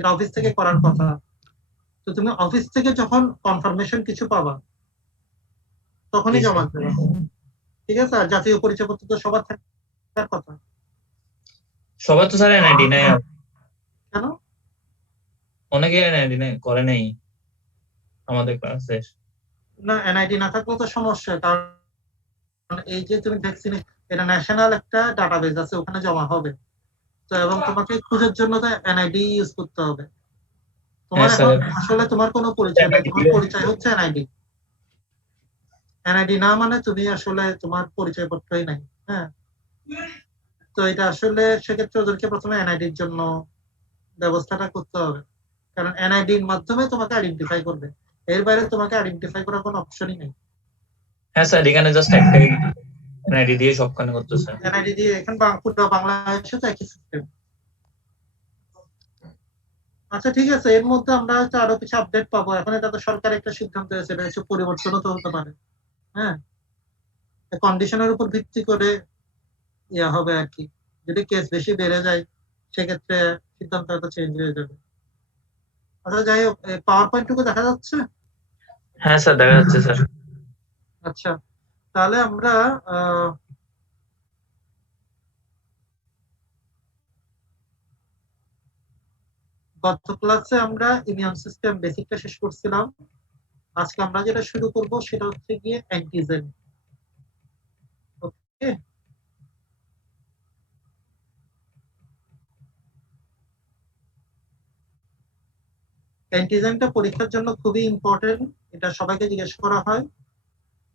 এটা অফিস থেকে করার কথা। তো তুমি অফিস থেকে যখন কনফার্মেশন কিছু পাবা তখনই জমা দেবে, ঠিক আছে? আর জাতীয় পরিচয়পত্র তো সবার থাকার কথা। সবার তো স্যার এনআইডি নাই, কেন? অনেকে এনআইডি করে নাই আমাদের ক্লাসে। না, এনআইডি না থাকলেও তো সমস্যা, কারণ এই যে তুমি ভ্যাকসিন, এটা ন্যাশনাল একটা ডাটাবেস আছে, ওখানে জমা হবে। তো এবং তোমাকে খোঁজার জন্য তো এনআইডি ইউজ করতে হবে। তোমার হ্যাঁ এখন স্যার। আসলে তোমার কোনো পরিচয় নেই, তোমার পরিচয় হচ্ছে এনআইডি। এনআইডি না মানে তুমি আসলে তোমার পরিচয়পত্রই নাই। হ্যাঁ, তো এটা আসলে সেক্ষেত্রে ওদেরকে প্রথমে এনআইডির জন্য ব্যবস্থাটা করতে হবে, কারণ এনআইডির মাধ্যমে তোমাকে আইডেন্টিফাই করবে, এর বাইরে তোমাকে আইডেন্টিফাই করার কোনো অপশনই নেই। হ্যাঁ স্যার, এখানে জাস্ট একটাই এনআইডি দিয়ে সবখানে করতেছে। এনআইডি দিয়ে এখন পুরো বাংলাদেশে তো একই সিস্টেম। আচ্ছা ঠিক আছে, এর মধ্যে আমরা হয়তো আরো কিছু আপডেট পাবো। এখন এটা তো সরকার একটা সিদ্ধান্ত হয়েছে, এটা কিছু পরিবর্তনও তো হতে পারে। হ্যাঁ, কন্ডিশনের উপর ভিত্তি করে ইয়া হবে আর কি। যদি কেস বেশি বেড়ে যায় সেক্ষেত্রে সিদ্ধান্ত হয়তো চেঞ্জ হয়ে যাবে। আচ্ছা যাই হোক, পাওয়ার পয়েন্ট টুকু দেখা যাচ্ছে? হ্যাঁ স্যার, দেখা যাচ্ছে স্যার। আচ্ছা, তাহলে আমরা গত ক্লাসে আমরা ইমিউন সিস্টেম বেসিকটা শেষ করছিলাম। আজকে আমরা যেটা শুরু করব সেটা হচ্ছে গিয়ে অ্যান্টিজেন। ওকে, অ্যান্টিজেনটা পরীক্ষার জন্য খুবই ইম্পর্টেন্ট, এটা সবাইকে জিজ্ঞেস করা হয়।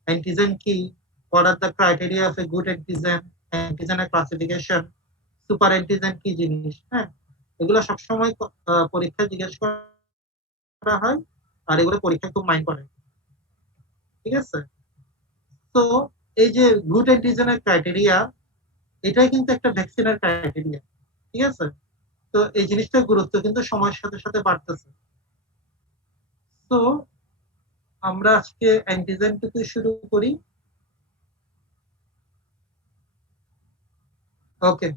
অ্যান্টিজেন কি, what are the criteria of a good antigen, অ্যান্টিজেনের ক্লাসিফিকেশন, সুপার অ্যান্টিজেন কি জিনিস। হ্যাঁ, এগুলো সবসময় পরীক্ষায় জিজ্ঞেস করা হয়, আর এগুলো পরীক্ষা খুব মাইন্ড করে। ঠিক আছে, তো এই যে গুড অ্যান্টিজেনের ক্রাইটেরিয়া, এটাই কিন্তু একটা ভ্যাকসিনের ক্রাইটেরিয়া। ঠিক আছে, তো এই জিনিসটার গুরুত্ব কিন্তু সময়ের সাথে সাথে বাড়তেছে। তো আমরা আজকে অ্যান্টিজেন থেকে শুরু করি। ওকে,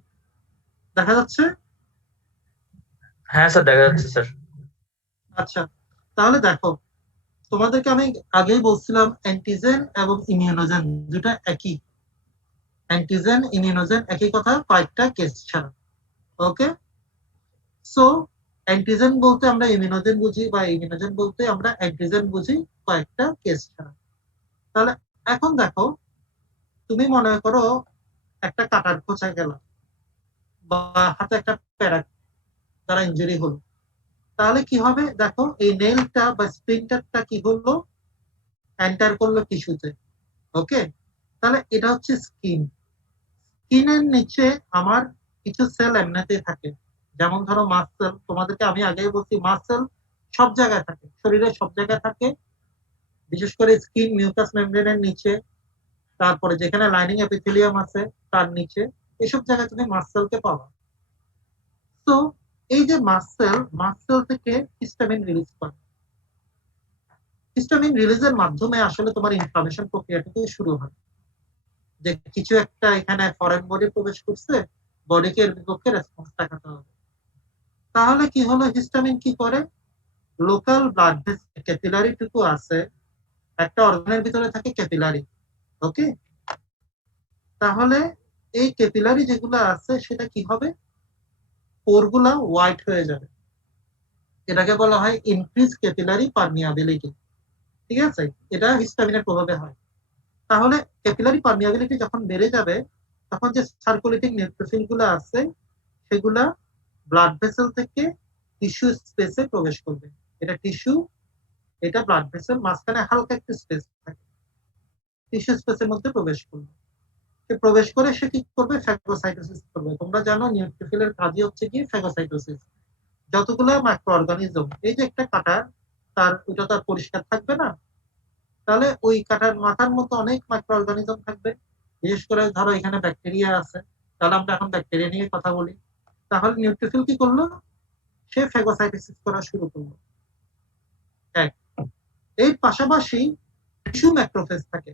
দেখা যাচ্ছে? হ্যাঁ স্যার, দেখা যাচ্ছে স্যার। আচ্ছা, তাহলে দেখো, তোমাদেরকে আমি আগেই বলছিলাম অ্যান্টিজেন এবং ইমিউনোজেন দুটা একই। অ্যান্টিজেন ইমিউনোজেন একই কথা, কয়েকটা কেস ছাড়া। ওকে, সো অ্যান্টিজেন বলতে আমরা ইমিউনোজেন বুঝি, বা ইমিউনোজেন বলতে আমরা অ্যান্টিজেন বুঝি, কয়েকটা কেস ছাড়া। তাহলে এখন দেখো, তুমি মনে করো একটা কাটার খোঁচা গেল, বা হাতে একটা প্যারা দ্বারা ইঞ্জুরি হলো, তাহলে কি হবে? দেখো, এই নেলটা বা স্প্লিন্টারটা কি হলো, এন্টার করলো টিস্যুতে। ওকে, তাহলে এটা হচ্ছে স্কিন। স্কিনের নিচে আমার কিছু সেল এমনিতেই থাকে, যেমন ধরো মাসেল। তোমাদেরকে আমি আগেই বলছি, মাসেল সব জায়গায় থাকে, শরীরের সব জায়গায় থাকে, বিশেষ করে স্কিন মিউকাস মেমব্রেনের নিচে, তারপরে যেখানে লাইনিং এপিথেলিয়াম আছে তার নিচে, এসব জায়গায় তুমি মাসেলকে পাবা। তো এই যে মাসেল থেকে হিস্টামিন রিলিজ করে। হিস্টামিন রিলিজের মাধ্যমে আসলে তোমার ইনফ্লামেশন প্রক্রিয়াটা শুরু হয়, যে কিছু একটা এখানে ফরেন বডি প্রবেশ করছে, বডিকে এর বিপক্ষে রেসপন্স দেখাতে হবে। তাহলে কি হলো, হিস্টামিন কি করে, লোকাল ব্লাড ভেসেল ক্যাপিলারি টুকু আছে, একটা অর্গানের ভিতরে থাকে ক্যাপিলারি। ওকে, তাহলে এই ক্যাপিলারি যেগুলো আছে সেটা কি হবে, পোরগুলা হোয়াইট হয়ে যাবে। এটাকে বলা হয় ইনক্রিজ ক্যাপিলারি পারমিয়াবিলিটি। ঠিক আছে, এটা হিস্টামিনের প্রভাবে হয়। তাহলে ক্যাপিলারি পারমিয়াবিলিটি যখন বেড়ে যাবে, তখন যে সার্কুলেটিং নিউট্রোফিল গুলো আছে সেগুলা ব্লাড ভেসেল থেকে টিস্যু স্পেসে প্রবেশ করবে। এটা টিস্যু, এটা ব্লাড ভেসেল, মাঝখানে হালকা একটু স্পেস থাকে, টিস্যু স্পেসের মধ্যে প্রবেশ করবে। সে প্রবেশ করে সে কি করবে, ফ্যাগোসাইটোসিস করবে। তোমরা জানো নিউট্রোফিলের কাজই হচ্ছে কি ফ্যাগোসাইটোসিস। যতগুলো মাইক্রো অর্গানিজম, এই যে একটা কাটা, তার ওটা তার পরিষ্কার থাকবে না, তাহলে ওই কাটার মাথার মতো অনেক মাইক্রো অর্গানিজম থাকবে। বিশেষ করে ধরো এখানে ব্যাকটেরিয়া আছে, তাহলে আমরা এখন ব্যাকটেরিয়া নিয়ে কথা বলি। তাহলে নিউট্রোফিল কি করলো, সে ফ্যাগোসাইটোসিস করা শুরু করলো। এক, এর পাশাপাশি কিছু ম্যাক্রোফেজ থাকে,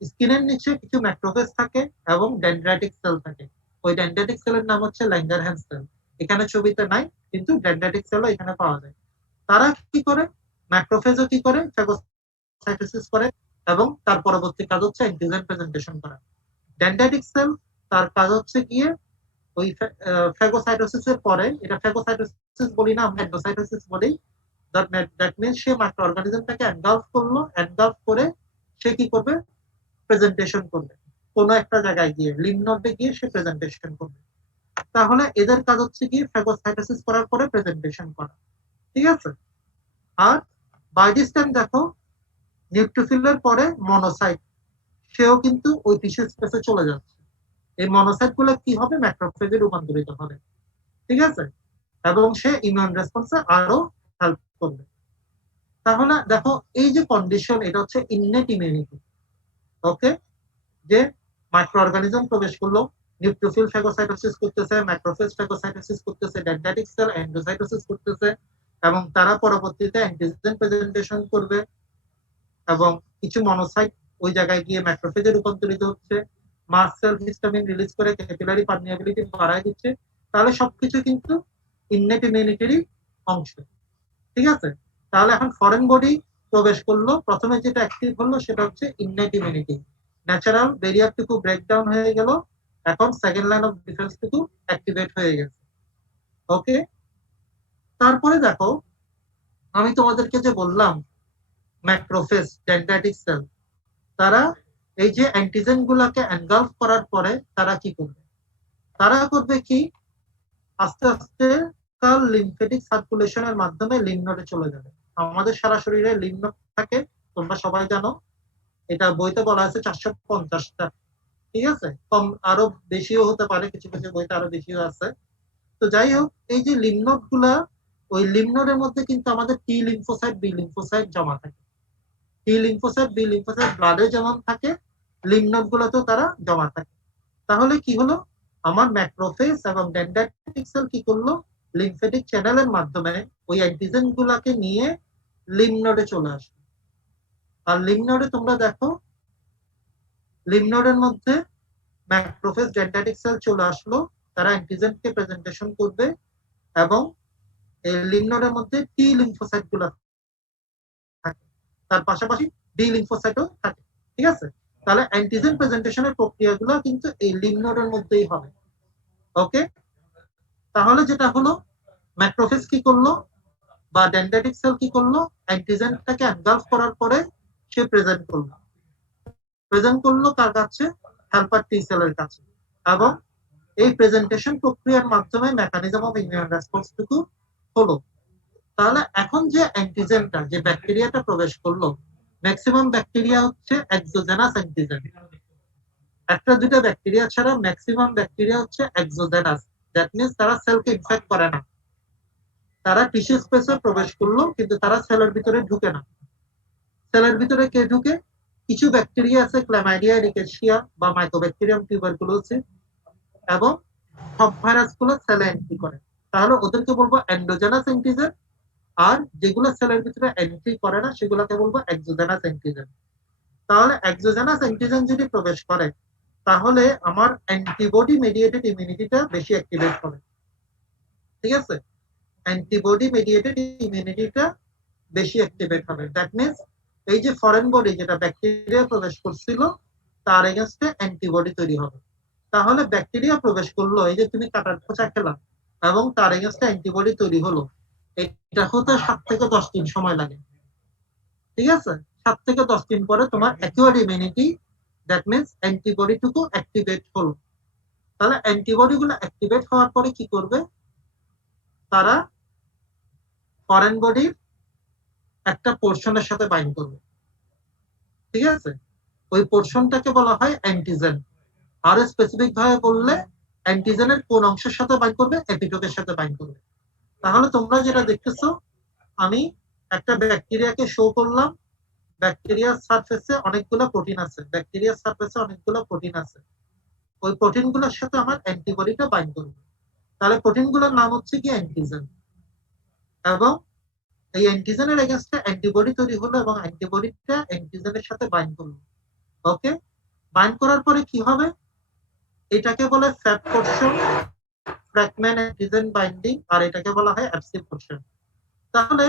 স্কিনের নিচে কিছু ম্যাক্রোফেজ থাকে এবং ডেনড্রাইটিক সেল থাকে। ওই ডেনড্রাইটিক সেলের নাম হচ্ছে ল্যাঙ্গারহ্যান্স সেল, এখানে ছবিতে নাই, কিন্তু ডেনড্রাইটিক সেলও এখানে পাওয়া যায়। তারা কি করে, ম্যাক্রোফেজও কি করে, ফ্যাগোসাইটোসিস করে এবং তার পরবর্তী কাজ হচ্ছে অ্যান্টিজেন প্রেজেন্টেশন করা। ডেনড্রাইটিক সেল তার কাজ হচ্ছে গিয়ে ওই ফ্যাগোসাইটোসিসের পরে, এটা ফ্যাগোসাইটোসিস বলি না, আমরা এন্ডোসাইটোসিস বলি। দ্যাট মিন্স সে মাইক্রো অর্গানিজমটাকে এনগালফ করলো, এনগালফ করে সে কি করবে, প্রেজেন্টেশন করবে কোনো একটা জায়গায় গিয়ে, লিম্ফ নোডে গিয়ে সে প্রেজেন্টেশন করবে। তাহলে এদের কাজ হচ্ছে গিয়ে ফ্যাগোসাইটোসিস করার পরে প্রেজেন্টেশন করা, ঠিক আছে। আর বাই দিস টাইম দেখো নিউট্রোফিলের পরে মনোসাইট, সেও কিন্তু ওই টিস্যু স্পেসে চলে যাচ্ছে। এই মনোসাইট গুলো কি হবে, ম্যাক্রোফেজে রূপান্তরিত হবে, ঠিক আছে, এবং সে ইমিউন রেসপন্সে আরো হেল্প করবে। তাহলে দেখো এই যে কন্ডিশন, এটা হচ্ছে ইননেট ইমিউনিটি। ওকে, যে মাইক্রো অর্গানিজম প্রবেশ করলো, নিউট্রোফিল ফ্যাগোসাইটোসিস করতেছে, ম্যাক্রোফেজ ফ্যাগোসাইটোসিস করতেছে, ডেনড্রাইটিক সেল এন্ডোসাইটোসিস করতেছে, এবং তারা পরবর্তীতে অ্যান্টিজেন প্রেজেন্টেশন করবে, এবং কিছু মনোসাইট ওই জায়গায় গিয়ে ম্যাক্রোফেজে রূপান্তরিত হচ্ছে, মাস্ট সেল হিস্টামিন রিলিজ করে ক্যাপিলারি পার্মিয়াবিলিটি বাড়ায় দিচ্ছে। তাহলে সবকিছু কিন্তু ইননেট ইমিউনিটিরই অংশ, ঠিক আছে। তাহলে এখন ফরেন বডি প্রবেশ করলো, প্রথমে যেটা অ্যাক্টিভ হলো সেটা হচ্ছে ইননেট ইমিউনিটি, ন্যাচারাল ব্যারিয়ারটুকু ব্রেকডাউন হয়ে গেল, এখন সেকেন্ড লাইন অফ ডিফেন্সটুকু অ্যাক্টিভেট হয়ে গেছে। ওকে, তারপরে দেখো আমি তোমাদেরকে যে বললাম ম্যাক্রোফেজ ডেনড্রাইটিক সেল, তারা এই যে অ্যান্টিজেন গুলাকে এনগালফ করার পরে তারা কি করবে, তারা করবে কি, আস্তে আস্তে কাল লিম্ফেটিক সার্কুলেশনের মাধ্যমে লিম্ফ নোডে চলে যাবে। আমাদের সারা শরীরে লিম্ফ নোড থাকে, তোমরা সবাই জানো, এটা বইতে বলা আছে 450টা, ঠিক আছে, কম আরো বেশিও হতে পারে, কিছু কিছু বইতে আরো বেশিও আছে। তো যাই হোক, এই যে লিম্ফ নোড গুলা, ওই লিম্ফ নোডের মধ্যে কিন্তু আমাদের টি লিম্ফোসাইট, বি লিম্ফোসাইট জমা থাকে। টি লিম্ফোসাইট, বি লিম্ফোসাইট ব্লাডে যেমন থাকে, লিম্ফ নোড গুলোতেও তারা জমা থাকে। তাহলে কি হলো, আমার ম্যাক্রোফেজ এবং ডেনড্রাইটিক সেল কি করলো, লিম্ফেটিক চ্যানেলের মাধ্যমে ওই অ্যান্টিজেন গুলাকে নিয়ে লিম্ফ নোডে চলে আসলো। আর লিম্ফ নোডে তোমরা দেখো, লিম্ফ নোডের মধ্যে ম্যাক্রোফেজ ডেনড্রাইটিক সেল চলে আসলো, তারা অ্যান্টিজেনকে প্রেজেন্টেশন করবে, এবং এই লিম্ফ নোডের মধ্যে টি লিম্ফোসাইট গুলো থাকে, তার পাশাপাশি বি লিম্ফোসাইটও থাকে, ঠিক আছে। তাহলে অ্যান্টিজেন প্রেজেন্টেশনের প্রক্রিয়াগুলো কিন্তু এই লিম্ফ নোডের মধ্যেই হবে। ওকে, তাহলে যেটা হলো, ম্যাক্রোফেজ কি করলো বা ডেনড্রাইটিক সেল কি করলো, অ্যান্টিজেনটাকে এনগালফ করার পরে সে প্রেজেন্ট করলো কার কাছে, হেল্পার টি সেলের কাছে, এবং এই প্রেজেন্টেশন প্রক্রিয়ার মাধ্যমে মেকানিজম অফ ইমিউন রেসপন্সটুকু হলো। তাহলে এখন যে অ্যান্টিজেনটা, যে ব্যাকটেরিয়াটা প্রবেশ করলো, ম্যাক্সিমাম ব্যাকটেরিয়া হচ্ছে এক্সোজেনাস অ্যান্টিজেন। একটা দুটো ব্যাকটেরিয়া ছাড়া ম্যাক্সিমাম ব্যাকটেরিয়া হচ্ছে এক্সোজেনাস, দ্যাট মিন্স তারা সেলকে ইনফেক্ট করে না, তারা টিস্যু স্পেসে প্রবেশ করলো কিন্তু তারা সেলের ভিতরে ঢুকে না। সেলের ভিতরে কে ঢুকে, কিছু ব্যাকটেরিয়া আছে, ক্ল্যামাইডিয়া, রিকেশিয়া বা মাইকোব্যাকটেরিয়াম টিউবারকুলোসিস, এবং সব ভাইরাস গুলো সেলে এন্ট্রি করে। তাহলে ওদেরকে বলবো এন্ডোজেনাস অ্যান্টিজেন, আর যেগুলো সেলের ভিতরে এন্ট্রি করে না সেগুলোকে বলবো এক্সোজেনাস অ্যান্টিজেন। তাহলে এক্সোজেনাস অ্যান্টিজেন যদি প্রবেশ করে, তাহলে আমার অ্যান্টিবডি মেডিয়েটেড ইমিউনিটিটা বেশি অ্যাক্টিভেট হবে, ঠিক আছে। অ্যান্টিবডি মেডিয়েটেড ইমিউনিটিটা বেশি অ্যাক্টিভেট হবে, দ্যাট মিন্স এই যে ফরেন বডি যেটা ব্যাকটেরিয়া প্রবেশ করছিল, তার এগেনস্টে অ্যান্টিবডি তৈরি হবে। তাহলে ব্যাকটেরিয়া প্রবেশ করলো, এই যে তুমি কাটার খোঁচা খেলা, এবং তার এগেনস্টে অ্যান্টিবডি তৈরি হলো, এটা হতে 7 থেকে 10 দিন সময় লাগে, ঠিক আছে। 7 থেকে 10 দিন পরে তোমার অ্যাকিউয়ার্ড ইমিউনিটি, দ্যাট মিন্স অ্যান্টিবডিটুকু অ্যাক্টিভেট হলো। তাহলে অ্যান্টিবডি গুলো অ্যাক্টিভেট হওয়ার পরে কি করবে, তারা ফরেন বডির একটা পোর্শনের সাথে বাইন্ড করবে, ঠিক আছে। ওই পোর্শনটাকে বলা হয় অ্যান্টিজেন। আরো স্পেসিফিক ভাবে বললে, অ্যান্টিজেনের কোন অংশের সাথে বাইন্ড করবে, এপিটোপের সাথে বাইন্ড করবে। তাহলে তোমরা যেটা দেখতেছো, আমি একটা ব্যাকটেরিয়াকে শো করলাম, ব্যাকটেরিয়ার সারফেসে অনেকগুলো প্রোটিন আছে, ব্যাকটেরিয়ার সারফেসে অনেকগুলো প্রোটিন আছে, ওই প্রোটিনগুলোর সাথে আমার অ্যান্টিবডিটা বাইন্ড করবে। তাহলে প্রোটিনগুলোর নাম হচ্ছে কি অ্যান্টিজেন, এবং এই অ্যান্টিজেনের এগেইনস্টে অ্যান্টিবডি তৈরি হলো, এবং অ্যান্টিবডিটা অ্যান্টিজেনের সাথে বাইন্ড করলো। ওকে, বাইন্ড করার পরে কি হবে, এটাকে বলে Fab portion, fragment antigen binding, আর এটাকে বলা হয় এফসি পোর্শন। তাহলে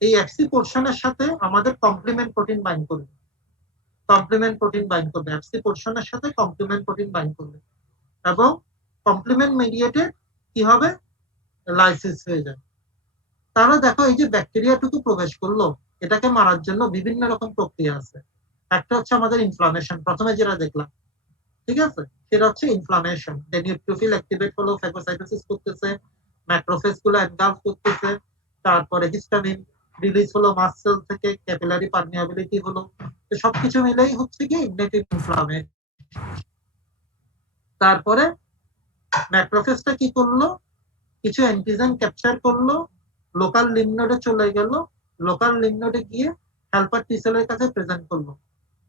এই এফসি পোর্শনের সাথে আমাদের কমপ্লিমেন্ট প্রোটিন বাইন্ড করবে, কমপ্লিমেন্ট প্রোটিন বাইন্ড করবে, এফসি পোর্শনের সাথে কমপ্লিমেন্ট প্রোটিন বাইন্ড করবে, এবং কমপ্লিমেন্ট মেডিয়েটেড কি হবে, লাইসিস হয়ে যায়। তাহলে দেখো এই যে ব্যাকটেরিয়াটুকু প্রবেশ করলো, এটাকে মারার জন্য বিভিন্ন রকম প্রক্রিয়া আছে। একটা হচ্ছে আমাদের ইনফ্লামেশন, প্রথমে যেটা দেখলাম, ঠিক আছে, সেটা হচ্ছে ইনফ্লামেশন। যে নিউট্রোফিল অ্যাক্টিভেট হলো, ফ্যাগোসাইটোসিস করতেছে, ম্যাক্রোফেজ গুলো এনগালফ করতেছে, তারপরে হিস্টামিন রিলিজ হলো মাসল থেকে, ক্যাপিলারি পারমিয়াবিলিটি হলো। তো সবকিছু মিলেই হচ্ছে কি নেটিভ ইনফ্লামেশন। তারপরে ম্যাক্রোফেজটা কি করলো, কিছু অ্যান্টিজেন ক্যাপচার করলো, লোকাল লিম্ফ নোডে চলে গেল, লোকাল লিম্ফ নোডে গিয়ে হেল্পার টি সেলের কাছে প্রেজেন্ট করলো।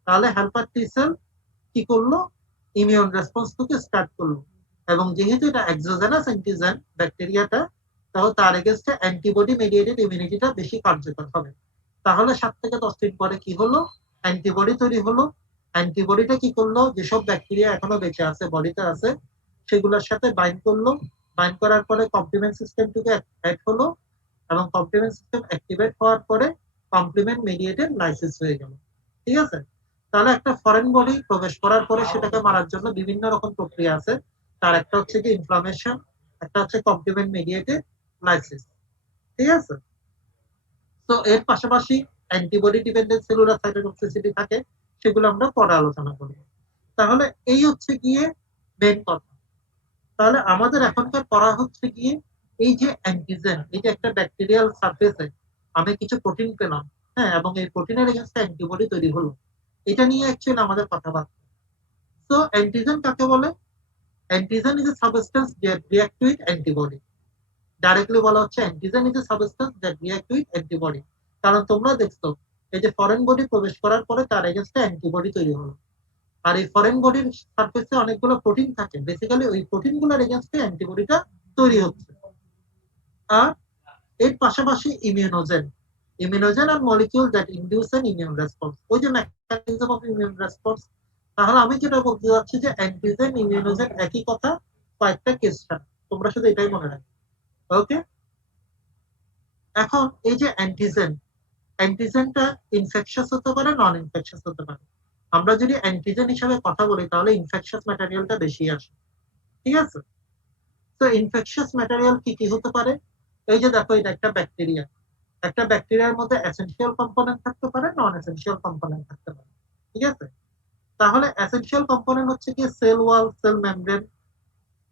তাহলে হেল্পার টি সেল কি করলো, ইমিউন রেসপন্সটাকে স্টার্ট করলো, এবং যেহেতু এটা এক্সোজেনাস অ্যান্টিজেন ব্যাকটেরিয়াটা, তাহলে তার এগেইনস্টে অ্যান্টিবডি মেডিয়েটেড ইমিউনিটিটা বেশি কার্যকর হবে। তাহলে 7 থেকে 10 দিন পরে কি হলো, অ্যান্টিবডি তৈরি হলো। অ্যান্টিবডিটা কি করলো, যেসব ব্যাকটেরিয়া এখনো বেঁচে আছে, বডিতে আছে, সেগুলোর সাথে বাইন্ড করলো। বাইন্ড করার পরে কমপ্লিমেন্ট সিস্টেমটুকু অ্যাক্টিভেট হলো, এবং কমপ্লিমেন্ট সিস্টেম অ্যাক্টিভেট হওয়ার পরে কমপ্লিমেন্ট মেডিয়েটেড লাইসিস হয়ে গেল। ঠিক আছে, তাহলে একটা ফরেন বডি প্রবেশ করার পরে সেটাকে মারার জন্য বিভিন্ন রকম প্রক্রিয়া আছে। তার একটা হচ্ছে কি ইনফ্লামেশন, একটা হচ্ছে কমপ্লিমেন্ট মেডিয়েটেড লাইসিস। ঠিক আছে, তো এর পাশাপাশি অ্যান্টিবডি ডিপেন্ডেন্ট সেলুলার সাইটোটক্সিসিটি থাকে, সেগুলো আমরা পরে আলোচনা করব। তাহলে এই হচ্ছে গিয়ে মেন কথা। তাহলে আমাদের এখনকার করা হচ্ছে গিয়ে এই যে অ্যান্টিজেন, এই যে একটা ব্যাকটেরিয়াল সারফেসে আমি কিছু প্রোটিন পেলাম, হ্যাঁ, এবং এই প্রোটিনের এগেইনস্টে অ্যান্টিবডি তৈরি হলো, এটা নিয়ে অ্যাকচুয়ালি আমাদের কথাবার্তা। তো অ্যান্টিজেন কাকে বলে? Antigen is a substance that react with antibody. Directly বলা হচ্ছে antigen is a substance that react with antibody. কারণ তোমরা দেখছো এই যে ফরেন বডি প্রবেশ করার পরে তার এগেইনস্টে অ্যান্টিবডি তৈরি হলো, আর এই ফরেন বডির সারফেসে অনেকগুলো প্রোটিন থাকে, বেসিক্যালি ওই প্রোটিনগুলোর এগেইনস্টে অ্যান্টিবডিটা তৈরি হচ্ছে। আর এর পাশাপাশি immunogen, immunogen are molecule that induce an immune response, ওই যে মেকানিজম অফ ইমিউন রেসপন্স। তাহলে আমি যেটা বলতে যাচ্ছি যে অ্যান্টিজেন ইমিউনোজেন একই কথা, কয়েকটা কেস ছাড়া, তোমরা শুধু এটাই মনে রাখবে। ওকে, এখন এই যে অ্যান্টিজেন, অ্যান্টিজেনটা ইনফেকশাস হতে পারে, নন ইনফেকশাস হতে পারে। আমরা যদি অ্যান্টিজেন হিসাবে কথা বলি তাহলে ইনফেকশাস ম্যাটেরিয়ালটা বেশি আসে। ঠিক আছে, তো ইনফেকশাস ম্যাটেরিয়াল কি কি হতে পারে? এই যে দেখো, এটা একটা ব্যাকটেরিয়া, একটা ব্যাকটেরিয়ার মধ্যে এসেনশিয়াল কম্পোনেন্ট থাকতে পারে, নন এসেনশিয়াল কম্পোনেন্ট থাকতে পারে। ঠিক আছে, তাহলে এসেনশিয়াল কম্পোনেন্ট হচ্ছে কি সেল ওয়াল, সেল মেমব্রেন,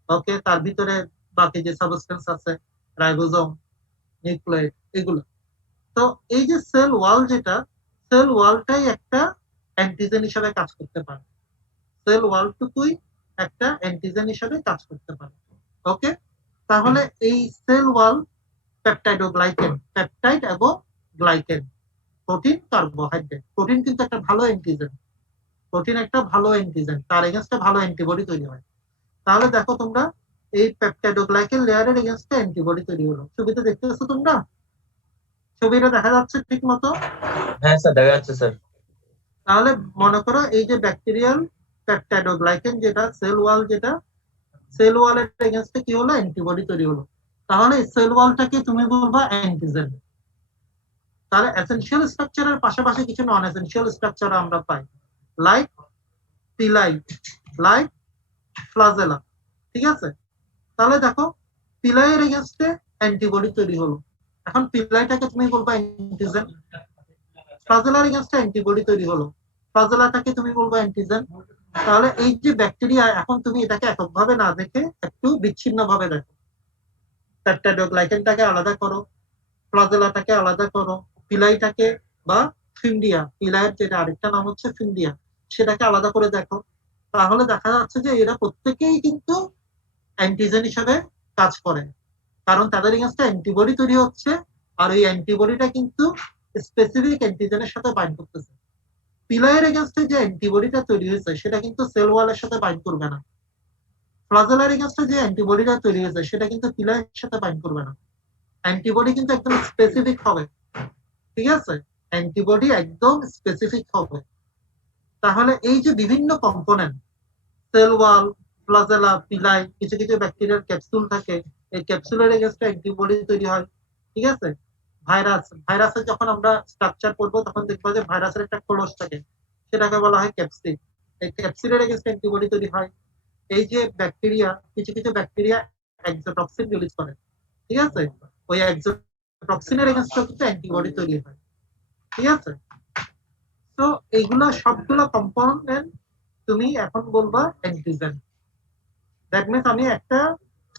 ওকে, তার ভিতরে বাকি যে সাবস্টেন্স আছে, রাইবোজোম, নিউক্লিয়েট, এগুলো। তো এই যে সেল ওয়াল, যেটা সেল ওয়ালটাই একটা অ্যান্টিজেন হিসেবে কাজ করতে পারে, সেল ওয়ালটুকুই একটা অ্যান্টিজেন হিসেবে কাজ করতে পারে। ওকে, তাহলে এই সেল ওয়াল পেপটাইডোগ্লাইকেন, পেপটাইড এবং গ্লাইকেন, প্রোটিন, কার্বোহাইড্রেট। প্রোটিন কিন্তু একটা ভালো অ্যান্টিজেন, প্রোটিন একটা ভালো অ্যান্টিজেন, তার এগেইনস্টে ভালো অ্যান্টিবডি তৈরি হয়। তাহলে দেখো তোমরা, এই পেপটাইডোগ্লাইকেন লেয়ারের এগেইনস্টে অ্যান্টিবডি তৈরি হলো। ছবিতে দেখতেছো তোমরা, ছবিটা দেখা যাচ্ছে ঠিক মতো? হ্যাঁ স্যার, দেখা যাচ্ছে স্যার। তাহলে মনে করো এই যে ব্যাকটেরিয়াল পেপটাইডোগ্লাইকেন, যেটা সেল ওয়াল, যেটা সেল ওয়ালের এগেইনস্টে কি হলো, অ্যান্টিবডি তৈরি হলো। তাহলে সেল ওয়ালটাকে তুমি বলবা অ্যান্টিজেন। তাহলে এসেনশিয়াল স্ট্রাকচারের পাশাপাশি কিছু নন এসেনশিয়াল স্ট্রাকচার আমরা পাই, লাইক পিলাই, লাইক ফ্লাজেলা। ঠিক আছে, তাহলে দেখো পিলাইয়ের এগেইনস্টে অ্যান্টিবডি তৈরি হলো, এখন পিলাইটাকে তুমি বলবা অ্যান্টিজেন। ফ্লাজেলার এগেইনস্টে অ্যান্টিবডি তৈরি হলো, ফ্লাজেলাটাকে তুমি বলবা অ্যান্টিজেন। তাহলে এই যে ব্যাকটেরিয়া, এখন তুমি এটাকে এককভাবে না দেখে একটু বিচ্ছিন্ন ভাবে দেখো, পেপটাইডোগ্লাইকেনটাকে আলাদা করো, ফ্লাজেলাটাকে আলাদা করো, পিলাইটাকে বা ফিন্ডিয়া, পিলাইয়ের যেটা আরেকটা নাম হচ্ছে ফিন্ডিয়া, সেটাকে আলাদা করে দেখো। তাহলে দেখা যাচ্ছে যে এরা প্রত্যেকেই কিন্তু অ্যান্টিজেন হিসেবে কাজ করে, কারণ তাদের এগেইনস্টে অ্যান্টিবডি তৈরি হচ্ছে, আর ওই অ্যান্টিবডিটা কিন্তু স্পেসিফিক অ্যান্টিজেনের সাথে বাইন্ড করতেছে। পিলাইয়ের এগেইনস্টে যে অ্যান্টিবডিটা তৈরি হয়েছে সেটা কিন্তু সেল ওয়ালের সাথে বাইন্ড করবে না। ফ্লাজেলার এগেইনস্টে যে অ্যান্টিবডিটা তৈরি হয়েছে সেটা কিন্তু পিলাইয়ের সাথে বাইন্ড করবে না। অ্যান্টিবডি কিন্তু একদম স্পেসিফিক হবে। ঠিক আছে, অ্যান্টিবডি একদম স্পেসিফিক হবে। তাহলে এই যে বিভিন্ন কম্পোনেন্ট, সেল ওয়াল, ফ্লাজেলা, পিলাই, কিছু কিছু ব্যাকটেরিয়ার ক্যাপসুল থাকে, এই ক্যাপসুলের এগেইনস্টে অ্যান্টিবডি তৈরি হয়। ঠিক আছে? ভাইরাসের যখন আমরা স্ট্রাকচার করবো তখন দেখবো যে ভাইরাসের একটা খোলস থাকে, সেটাকে বলা হয় ক্যাপসিড। এই ক্যাপসিডের এগেইনস্টে অ্যান্টিবডি তৈরি হয়। এই যে ব্যাকটেরিয়া, কিছু কিছু ব্যাকটেরিয়া এক্সোটক্সিন রিলিজ করে। ঠিক আছে? ওই এক্সোটক্সিনের এগেইনস্টে কিন্তু অ্যান্টিবডি তৈরি হয়। ঠিক আছে? তো এইগুলা সবগুলো কম্পোনেন্ট তুমি এখন বলবা অ্যান্টিজেন। দ্যাট মিনস আমি একটা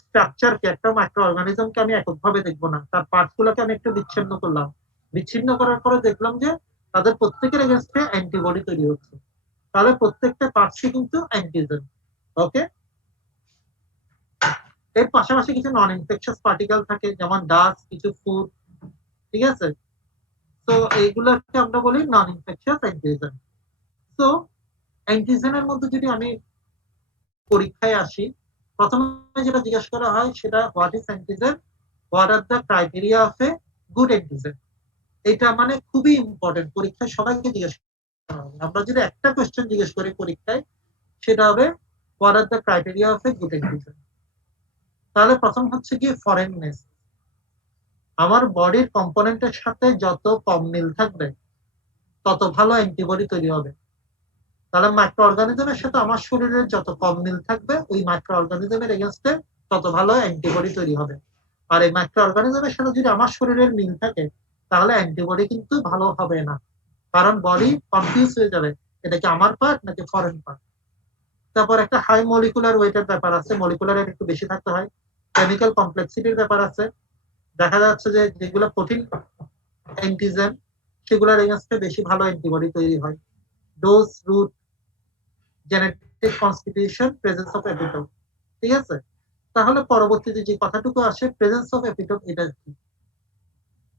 স্ট্রাকচারকে, একটা মাইক্রো অর্গানিজমকে আমি এককভাবে দেখবো না, তার পার্টস গুলোকে আমি একটু বিচ্ছিন্ন করলাম। বিচ্ছিন্ন করার পরে দেখলাম যে তাদের প্রত্যেকের এগেইনস্টে অ্যান্টিবডি তৈরি হচ্ছে। তাহলে প্রত্যেকটা পার্টসই কিন্তু অ্যান্টিজেন। ওকে? এর পাশাপাশি কিছু নন ইনফেকশাস পার্টিকেল থাকে, যেমন ডাস্ট, কিছু ফুড। ঠিক আছে? তো এইগুলোকে আমরা বলি নন ইনফেকশাস অ্যান্টিজেন। তো অ্যান্টিজেনের মধ্যে যদি আমি পরীক্ষায় আসি, প্রথমে যেটা জিজ্ঞেস করা হয় সেটা what is antigen, what are the criteria of a good antigen. এটা মানে খুবই ইম্পর্টেন্ট, পরীক্ষায় সবাইকে জিজ্ঞেস করা হবে। আমরা যদি একটা কোয়েশ্চেন জিজ্ঞেস করি পরীক্ষায়, সেটা হবে what are the criteria of a good antigen. তাহলে প্রথম হচ্ছে কি ফরেননেস। আমার বডির কম্পোনেন্টের সাথে যত কম মিল থাকবে তত ভালো অ্যান্টিবডি তৈরি হবে। তাহলে মাইক্রো অর্গানিজমের সাথে আমার শরীরের যত কম মিল থাকবে, ওই মাইক্রো অর্গানিজমের এগেইনস্টে তত ভালো অ্যান্টিবডি তৈরি হবে। আর এই মাইক্রো অর্গানিজমের সাথে যদি আমার শরীরের মিল থাকে, তাহলে অ্যান্টিবডি কিন্তু ভালো হবে না, কারণ বডি কনফিউজ হয়ে যাবে, এটা কি আমার পার্ট নাকি ফরেন পার্ট। তারপর একটা হাই মলিকুলার ওয়েটের ব্যাপার আছে, মলিকুলার একটু বেশি থাকতে হয়। কেমিক্যাল কমপ্লেক্সিটির ব্যাপার আছে। দেখা যাচ্ছে যে যেগুলো কঠিন অ্যান্টিজেন, সেগুলোর এগেইনস্টে বেশি ভালো অ্যান্টিবডি তৈরি হয়। Dose, route, genetic constitution, presence of epitope. ঠিক আছে? তাহলে পরবর্তীতে যে কথাটুকু আসে, প্রেজেন্স অফ এপিটোপ এটা কি?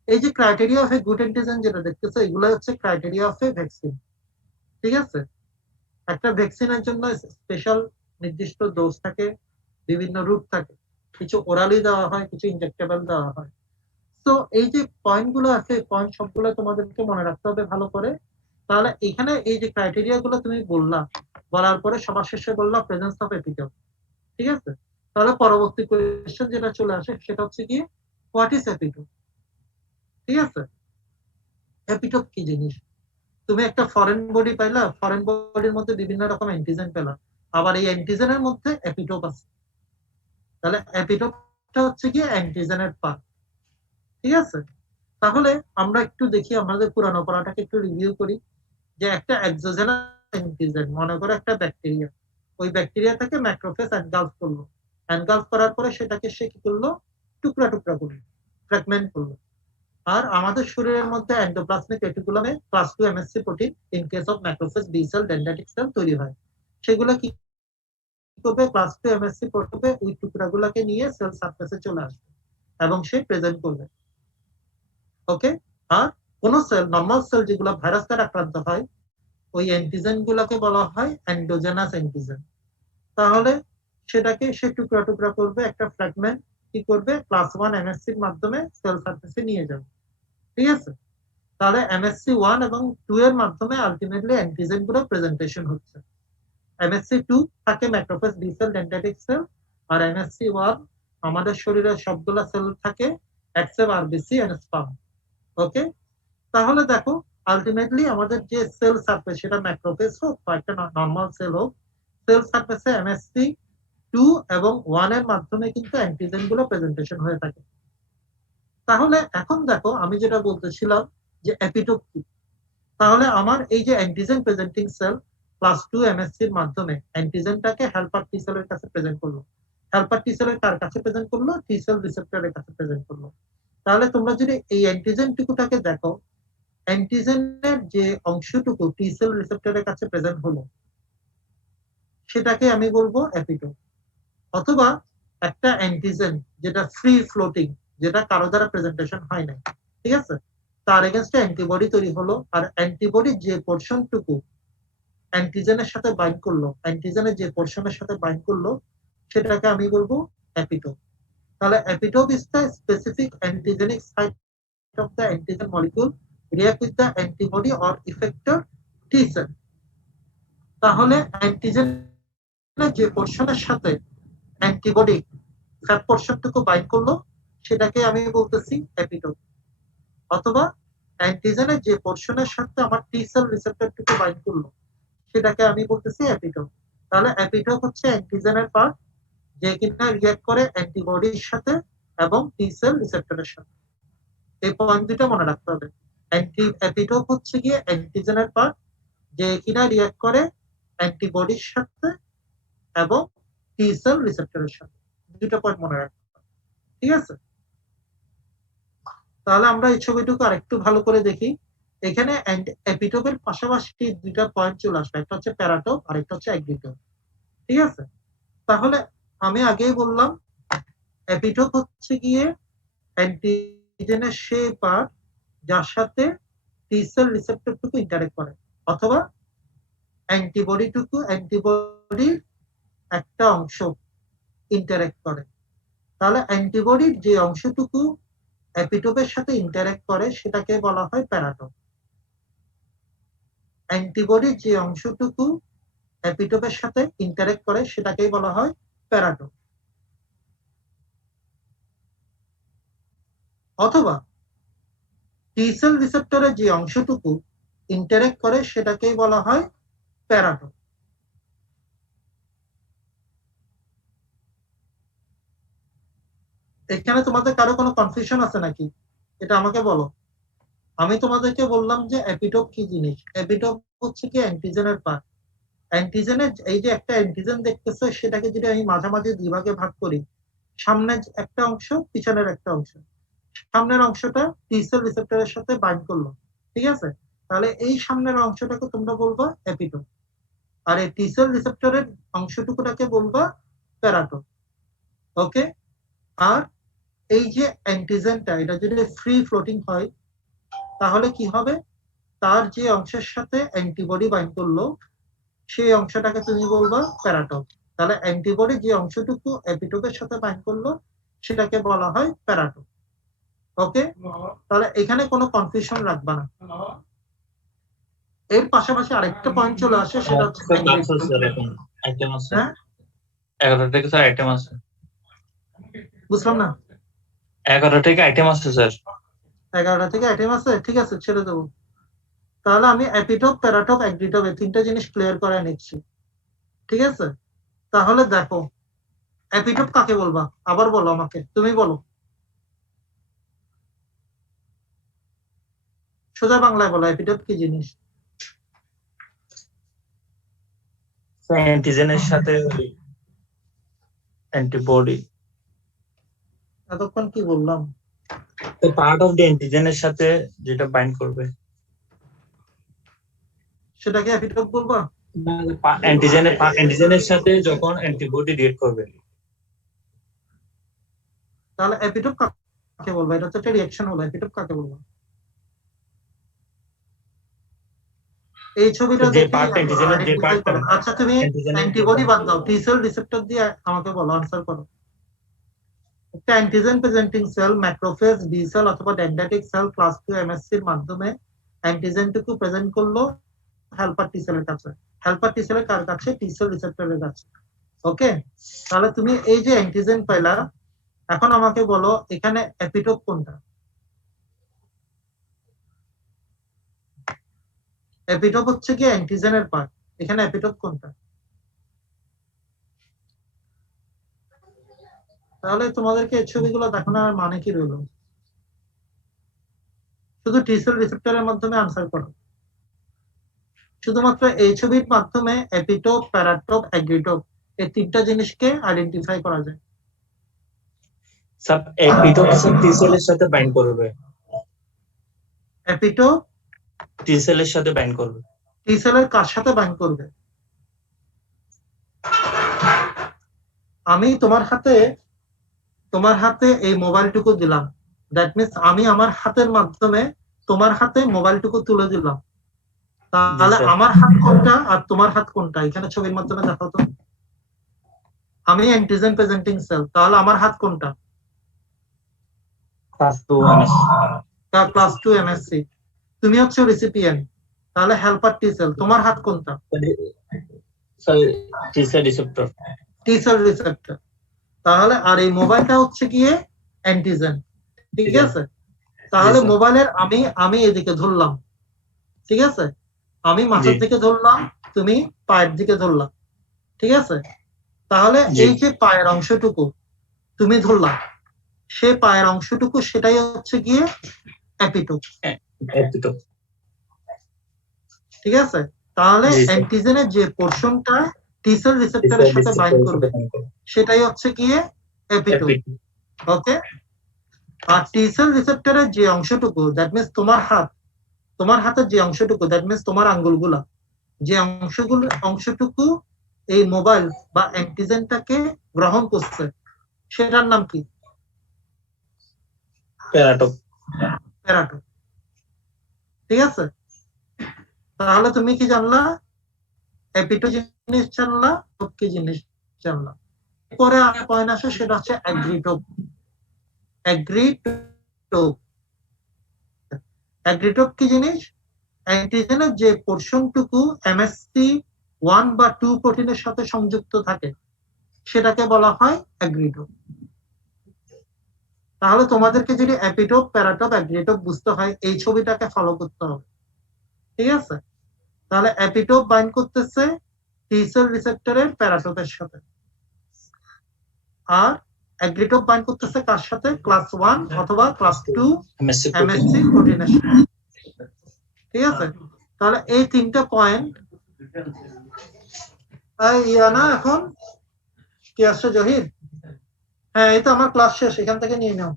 এই যে criteria of a good antigen যেটা দেখতেছো, এগুলো হচ্ছে ক্রাইটেরিয়া অফ এ ভ্যাকসিন। ঠিক আছে? একটা ভ্যাকসিনের জন্য স্পেশাল নির্দিষ্ট ডোজ থাকে, বিভিন্ন রুট থাকে, কিছু ওরালি দেওয়া হয়, কিছু ইনজেক্টেবল দেওয়া হয়। তো এই যে পয়েন্ট গুলো আছে, পয়েন্ট সবগুলো তোমাদেরকে মনে রাখতে হবে ভালো করে। তাহলে এখানে এই যে ক্রাইটেরিয়া গুলো তুমি বললা, বলার পরে সবার শেষে বললা প্রেজেন্স অফ এপিটোপ। ঠিক আছে? তাহলে পরবর্তী কোয়েশ্চেন যেটা চলে আসে সেটা হচ্ছে কি, হোয়াট ইজ এপিটোপ। ঠিক আছে? এপিটোপ কি জিনিস? তুমি একটা ফরেন বডি পাইলা, ফরেন বডির মধ্যে বিভিন্ন রকম অ্যান্টিজেন পেলা, আবার এই অ্যান্টিজেনের মধ্যে এপিটোপ আছে। তাহলে এপিটোপটা হচ্ছে কি অ্যান্টিজেনের পার্ট। ঠিক আছে? তাহলে আমরা একটু দেখি, আমাদের পুরানো পড়াটাকে একটু রিভিউ করি, যে একটা এক্সোজেনাস অ্যান্টিজেন, মনে করো একটা ব্যাকটেরিয়া, ওই ব্যাকটেরিয়াটাকে ম্যাক্রোফেজ এনগালফ করলো। এনগালফ করার পরে সেটাকে সে কি করলো, টুকরা টুকরা করলো, ফ্র্যাগমেন্ট করলো। আর আমাদের শরীরের মধ্যে এন্ডোপ্লাজমিক রেটিকুলামে class 2 MHC protein, in case of macrophage B cell, dendritic cell তৈরি হয়। সেগুলো কি করবে, ক্লাস 2 এমএসসি প্রোটিনে ওই টুকরাগুলোকে নিয়ে সেল সারফেসে চলে আসবে এবং সে প্রেজেন্ট করবে। ওকে? আর কোন সেল, নর্মাল সেল যেগুলো ভাইরাস দ্বারা আক্রান্ত হয়, ওই অ্যান্টিজেন গুলোকে বলা হয় এন্ডোজেনাস অ্যান্টিজেন। তাহলে সেটাকে সে টুকরা টুকরা করবে, একটা ফ্র্যাগমেন্ট কি করবে, ক্লাস 1 এমএসসি এর মাধ্যমে সেল সারফেসে নিয়ে যাবে। ঠিক আছে? তাহলে এমএসসি 1 এবং 2 এর মাধ্যমে আলটিমেটলি অ্যান্টিজেন গুলো প্রেজেন্টেশন হচ্ছে। এমএসসি 2 থাকে macrophage, B cell, dendritic cell. আর এমএসসি 1 আমাদের শরীরের সবগুলা সেল থাকে, except RBC and sperm. Okay? তাহলে দেখো, আলটিমেটলি আমাদের যে সেল সারফেস, সেটা ম্যাক্রোফেজ হোক বা একটা নর্মাল সেল হোক, সেল সারফেসে এমএসসি 2 এবং 1 এর মাধ্যমে কিন্তু অ্যান্টিজেন গুলো প্রেজেন্টেশন হয়ে থাকে। তাহলে এখন দেখো, আমি যেটা বলতেছিলাম যে এপিটোপ কি। তাহলে আমার এই যে antigen presenting cell class 2 MHC এর মাধ্যমে অ্যান্টিজেনটাকে হেল্পার টি সেলের কাছে প্রেজেন্ট করলো। হেল্পার টি সেলের কার কাছে প্রেজেন্ট করলো, টি সেল রিসেপ্টরের কাছে প্রেজেন্ট করলো। তাহলে তোমরা যদি এই অ্যান্টিজেন টুকুটাকে দেখো, অ্যান্টিজেনের যে অংশটুকু টি সেল রিসেপ্টরের কাছে প্রেজেন্ট হলো, সেটাকে আমি বলবো এপিটোপ। অথবা একটা অ্যান্টিজেন যেটা ফ্রি ফ্লোটিং, যেটা কারো দ্বারা প্রেজেন্টেশন হয় নাই, ঠিক আছে, তার এগেইনস্টে অ্যান্টিবডি তৈরি হলো, আর অ্যান্টিবডি যে পোর্শনটুকু অ্যান্টিজেনের সাথে বাইন্ড করলো, অ্যান্টিজেনের যে পোর্শনের সাথে বাইন্ড করলো, সেটাকে আমি বলবো এপিটোপ। তাহলে epitope is the specific antigenic site of the antigen molecule react with the antibody or effector T cell. তাহলে অ্যান্টিজেন যে পোর্শনের সাথে অ্যান্টিবডি ফ্যাট পোর্শনটুকু বাইন্ড করলো সেটাকে আমি বলতেছি এপিটোপ, অথবা অ্যান্টিজেনের যে পোর্শনের সাথে আমার টি সেল রিসেপ্টরটুকু বাইন্ড করলো সেটাকে আমি বলতেছি এপিটোপ। তাহলে এপিটোপ হচ্ছে অ্যান্টিজেনের পার্ট যে কিনা রিঅ্যাক্ট করে অ্যান্টিবডির সাথে এবং টি সেল রিসেপ্টরের সাথে। এই পয়েন্ট দুটো মনে রাখতে হবে। এপিটোপ হচ্ছে গিয়ে অ্যান্টিজেনের পার্ট যে কিনা রিঅ্যাক্ট করে অ্যান্টিবডির সাথে এবং টি সেল রিসেপ্টরের সাথে। দুটো পয়েন্ট মনে রাখতে হবে, ঠিক আছে? তাহলে আমরা এই ছবিটুকু আরেকটু ভালো করে দেখি। এখানে এপিটোপের পাশাপাশি দুইটা পয়েন্ট চলে আসবে, একটা হচ্ছে প্যারাটোপ আর একটা হচ্ছে এগ্রিটোপ, ঠিক আছে? তাহলে আমি আগেই বললাম এপিটোপ হচ্ছে গিয়ে অ্যান্টিজেনের সেই পার্ট যার সাথে টি সেল রিসেপ্টরটুকু ইন্টারেক্ট করে, অথবা অ্যান্টিবডির একটা অংশ ইন্টারেক্ট করে। তাহলে অ্যান্টিবডির যে অংশটুকু এপিটোপের সাথে ইন্টারেক্ট করে সেটাকে বলা হয় প্যারাটোপ। অ্যান্টিবডির যে অংশটুকু এপিটোপের সাথে ইন্টারেক্ট করে সেটাকেই বলা হয় প্যারাটোপ। অথবা টি সেল রিসেপ্টরের যে অংশটুকু ইন্টারেক্ট করে সেটাকেই বলা হয় প্যারাটোপ। এখানে তোমাদের কারো কোনো কনফিউশন আছে নাকি? এটা আমাকে বলো। আমি তোমাদেরকে বললাম যে এপিটোপ কি জিনিস। এপিটোপ হচ্ছে কি অ্যান্টিজেনের পার্ট। অ্যান্টিজেনের এই যে একটা অ্যান্টিজেন দেখতেছো সেটাকে যদি আমি মাঝামাঝি দুই ভাগে ভাগ করি, সামনের একটা অংশ পিছনের একটা অংশ, সামনের অংশটা টি সেল রিসেপ্টরের সাথে বাইন্ড করলো, ঠিক আছে? তাহলে এই সামনের অংশটাকে তোমরা বলবা এপিটোপ, আর এই টি সেল রিসেপ্টরের অংশটুকুটাকে বলবা প্যারাটোপ। ওকে? আর এই যে অ্যান্টিজেনটা এটা যদি ফ্রি ফ্লোটিং হয় তাহলে কি হবে? তার যে অংশের সাথে অ্যান্টিবডি বাইন্ড করলো সেই অংশটাকে তুমি বলবা প্যারাটোপ। তাহলে অ্যান্টিবডি যে অংশটুকু এপিটোপের সাথে বাইন্ড করলো সেটাকে বলা হয় প্যারাটোপ। ওকে? তাহলে এখানে কোনো কনফিউশন রাখবা না। এর পাশাপাশি আরেকটা পয়েন্ট চলে আসে, সেটা হচ্ছে হ্যাঁ 11 থেকে স্যার আইটেম আছে। বুঝলাম না। 11 থেকে আইটেম আছে স্যার। 11টা থেকে আইটেম আছে, ঠিক আছে ছেড়ে দেবো। তাহলে আমি এপিটোপ, প্যারাটোপ, এগ্রিটোপ এই তিনটা জিনিস ক্লিয়ার করে নিচ্ছি, ঠিক আছে? তাহলে দেখো এপিটোপ কাকে বলবা? আবার বলো আমাকে, তুমি বলো, সোজা বাংলায় বলো এপিটোপ কি জিনিস। অ্যান্টিজেনের সাথে অ্যান্টিবডি। এতক্ষণ কি বললাম? তো পার্ট অফ দি অ্যান্টিজেনের সাথে যেটা বাইন্ড করবে সেটাকে এপিটোপ বলবা? অ্যান্টিজেনের সাথে যখন অ্যান্টিবডি রিয়েক্ট করবে। তাহলে এপিটোপ কাকে বলবা? এটা তো একটা রিঅ্যাকশন হলো, এপিটোপ কাকে বলবা? এই ছবিটা যে দেখে পার্ট অ্যান্টিজেনের যে আইডেন্টিফাই পার্টটা করো। আচ্ছা তুমি অ্যান্টিবডি বাদ দাও, টি সেল রিসেপ্টর দিয়ে আমাকে বলো, আনসার করো। একটা antigen presenting cell, macrophage, B cell অথবা ডেন্ড্রাইটিক সেল ক্লাস 2 এমএসসি এর মাধ্যমে অ্যান্টিজেনটুকু প্রেজেন্ট করলো হেল্পার টি সেলের কাছে। হেল্পার টি সেলের কার কাছে? টি সেল রিসেপ্টরের কাছে। ওকে? তাহলে তুমি এই যে অ্যান্টিজেন পাইলা, এখন আমাকে বলো এখানে এপিটোপ কোনটা? এপিটোপ হচ্ছে কি অ্যান্টিজেনের পার্ট, এখানে এপিটোপ কোনটা? তাহলে তোমাদেরকে এই ছবিগুলো দেখানোর মানে কি রইল? শুধু টি সেল রিসেপ্টরের মাধ্যমে আনসার করো। শুধুমাত্র এই ছবির মাধ্যমে এপিটোপ, প্যারাটোপ, এগ্রিটোপ এই তিনটা জিনিসকে আইডেন্টিফাই করা যায়। সব এপিটোপ টি সেলের সাথে বাইন্ড করবে। এপিটোপ টি সেলের সাথে বাইন্ড করবে। টি সেলের কার সাথে বাইন্ড করবে? আমি তোমার হাতে এই মোবাইলটুকু দিলাম, দ্যাট মিনস আমি আমার হাতের মাধ্যমে তোমার হাতে মোবাইলটুকু তুলে দিলাম। তাহলে আমার হাত কোনটা আর তোমার হাত কোনটা? এখানে ছবির মাধ্যমে দেখাও তো। আমি অ্যান্টিজেন প্রেজেন্টিং সেল, তাহলে আমার হাত কোনটা? Class 2 MSc. তুমি হচ্ছে রিসিপিয়েন্ট, তাহলে হেল্পার টি সেল, তোমার হাত কোনটা? স্যার টি সেল রিসেপ্টর। টি সেল রিসেপ্টর। তাহলে আর এই মোবাইলটা হচ্ছে গিয়ে অ্যান্টিজেন। ঠিক আছে, তাহলে স্যার। মোবাইলের আমি এদিকে ধরলাম, ঠিক আছে, আমি মাথার জি। দিকে ধরলাম, তুমি পায়ের দিকে ধরলাম, ঠিক আছে। তাহলে জি। এই যে পায়ের অংশটুকু তুমি ধরলাম, সে পায়ের অংশটুকু সেটাই হচ্ছে গিয়ে অ্যাপিটোপ। এপিটোপ। ঠিক আছে, তাহলে জি স্যার। অ্যান্টিজেনের যে পোর্শনটা টি সেল টি রিসেপ্টরের সেল সাথে বাইন্ড রিসেপ্টরের করবে সাথে কানেক্ট করে। সেটাই হচ্ছে গিয়ে অ্যাপিটোপ। এপিটোপ। ওকে, আর টি সেল রিসেপ্টরের যে অংশটুকু, দ্যাট মিন্স তোমার হাতের যে অংশটুকু, দ্যাট মিন্স তোমার আঙ্গুলগুলা, যে অংশটুকু এই মোবাইল বা অ্যান্টিজেনটাকে গ্রহণ করছে, সেটার নাম কি? প্যারাটোপ। প্যারাটোপ। ঠিক আছে, তাহলে তুমি কি জানলা? অ্যাপিটো জিনিস জানলা, টোপ কি জিনিস জানলা। পরে আর পয়েন্ট আসে, সেটা হচ্ছে অ্যাগ্রিটোপ। অ্যাগ্রিটোপ, অ্যাগ্রিটোপ কি জিনিস? অ্যান্টিজেনের যে পোর্শনটুকু এমএসসি 1 বা 2 প্রোটিনের সাথে সংযুক্ত থাকে, সেটাকে বলা হয় অ্যাগ্রিটোপ। তাহলে তোমাদেরকে যদি অ্যাপিটোপ, প্যারাটোপ, অ্যাগ্রিটোপ বুঝতে হয়, এই ছবিটাকে ফলো করতে হবে। ঠিক আছে, তাহলে অ্যাপিটোপ বাইন্ড করতেছে টি সেল রিসেপ্টরের প্যারাটোপের সাথে, আর অ্যাগ্রিটোপ বাইন্ড করতেছে কার সাথে? ক্লাস 1 অথবা ক্লাস 2 এমএসসি প্রোটিন। এমএসসি প্রোটিনের সাথে। ঠিক আছে, তাহলে এই তিনটা পয়েন্ট না এখন কি আসছে জহির? হ্যাঁ, এই তো আমার ক্লাস শেষ, এখান থেকে নিয়ে নাও।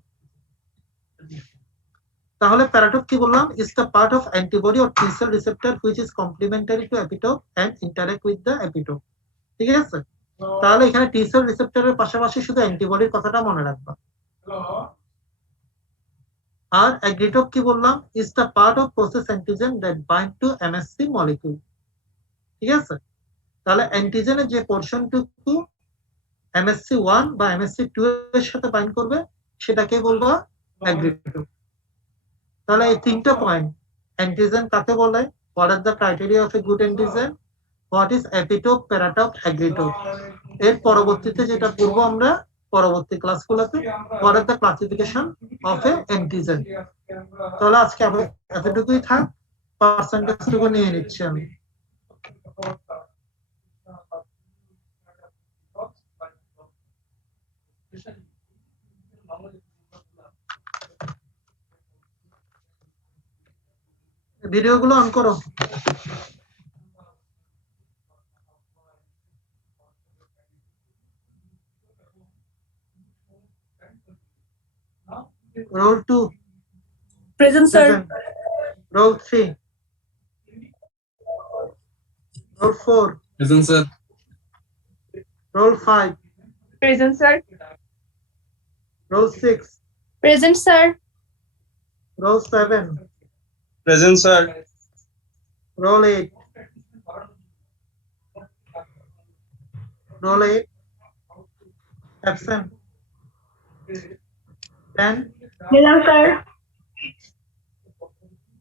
তাহলে প্যারাটোপ কি বললাম? Is the part of antibody or T cell receptor which is complementary to epitope and interact with the epitope. ঠিক আছে, তাহলে এখানে টি সেল রিসেপ্টরের পাশাপাশি শুধু অ্যান্টিবডির কথাটা মনে রাখবা। আর অ্যাগ্রিটোপ কি বললাম? Is the part of process antigen that bind to MHC molecule. ঠিক আছে, তাহলে অ্যান্টিজেনের যে পোর্শনটুকু এমএসসি 1 বা এমএসসি 2 এর সাথে বাইন্ড করবে, সেটাকে বলবা অ্যাগ্রিটোপ। তাহলে এই তিনটা পয়েন্ট, অ্যান্টিজেন কাকে বলে, what are the criteria of a good antigen, what is epitope, paratope, agretope. এর পরবর্তীতে যেটা করবো আমরা পরবর্তী ক্লাসগুলোতে, what are the classification of a antigen. তাহলে আজকে এতটুকুই থাক, পার্সেন্টেজটুকু নিয়ে নিচ্ছি আমি। ভিডিওগুলো অন করো। Roll 2. Present, sir. Present. Roll 3. Roll 4. Present, sir. Roll 5. Present, sir. Roll 6. Present, sir. Roll 7. Present, sir. Roll 8. Roll 8. Absent. 10. Present, sir.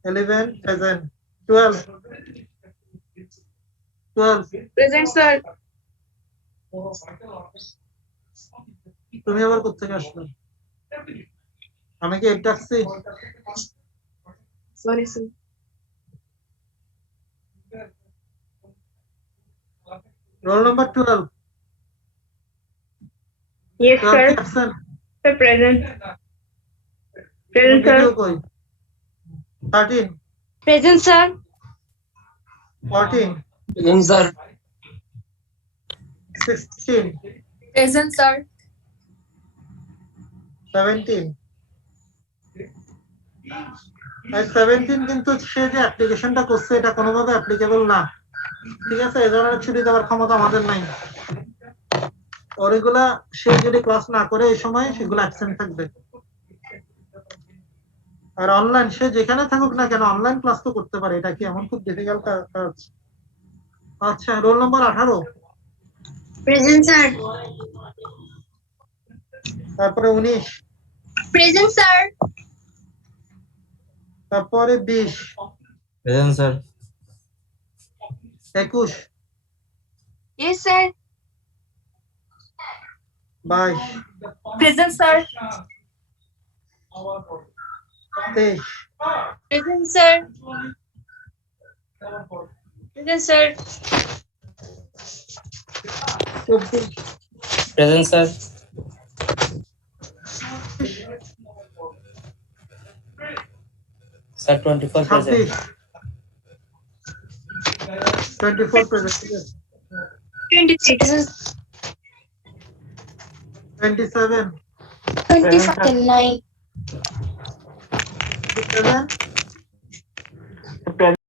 11. Present. 12. 12. Present, sir. তুমি আবার কোথা থেকে আসলে? আমি কি এটা ডাকছি? Sorry, sir. Roll number 12. Yes, 12 sir. কি absent? Sir, present. Present, Video sir. কই? 13. Present, sir. 14. Present, sir. 16. Present, sir. 17. 17 কিন্তু সে যে অ্যাপ্লিকেশনটা করছে, এটা কোনোভাবে অ্যাপ্লিকেবল না। ঠিক আছে, এই ধরনের ছুটি দেওয়ার ক্ষমতা আমাদের নাই। ওইগুলা সে যদি ক্লাস না করে এই সময়, সেগুলো অ্যাবসেন্ট থাকবে। আর অনলাইন, সে যেখানে থাকুক না কেন অনলাইন ক্লাস তো করতে পারে। এটা কি এমন খুব ডিফিকাল্ট কাজ? আচ্ছা, রোল নম্বর 18। Present, sir. তারপরে 19, Present, sir. তারপরে 20, Present, sir. 21, Yes, sir. 22, Present, sir. 23, Present, sir. Present, sir. 24, Present, sir. 25, Sir, 24 present. 26, 24 present, ঠিক আছে? 26. 27, 25 and 9. 27,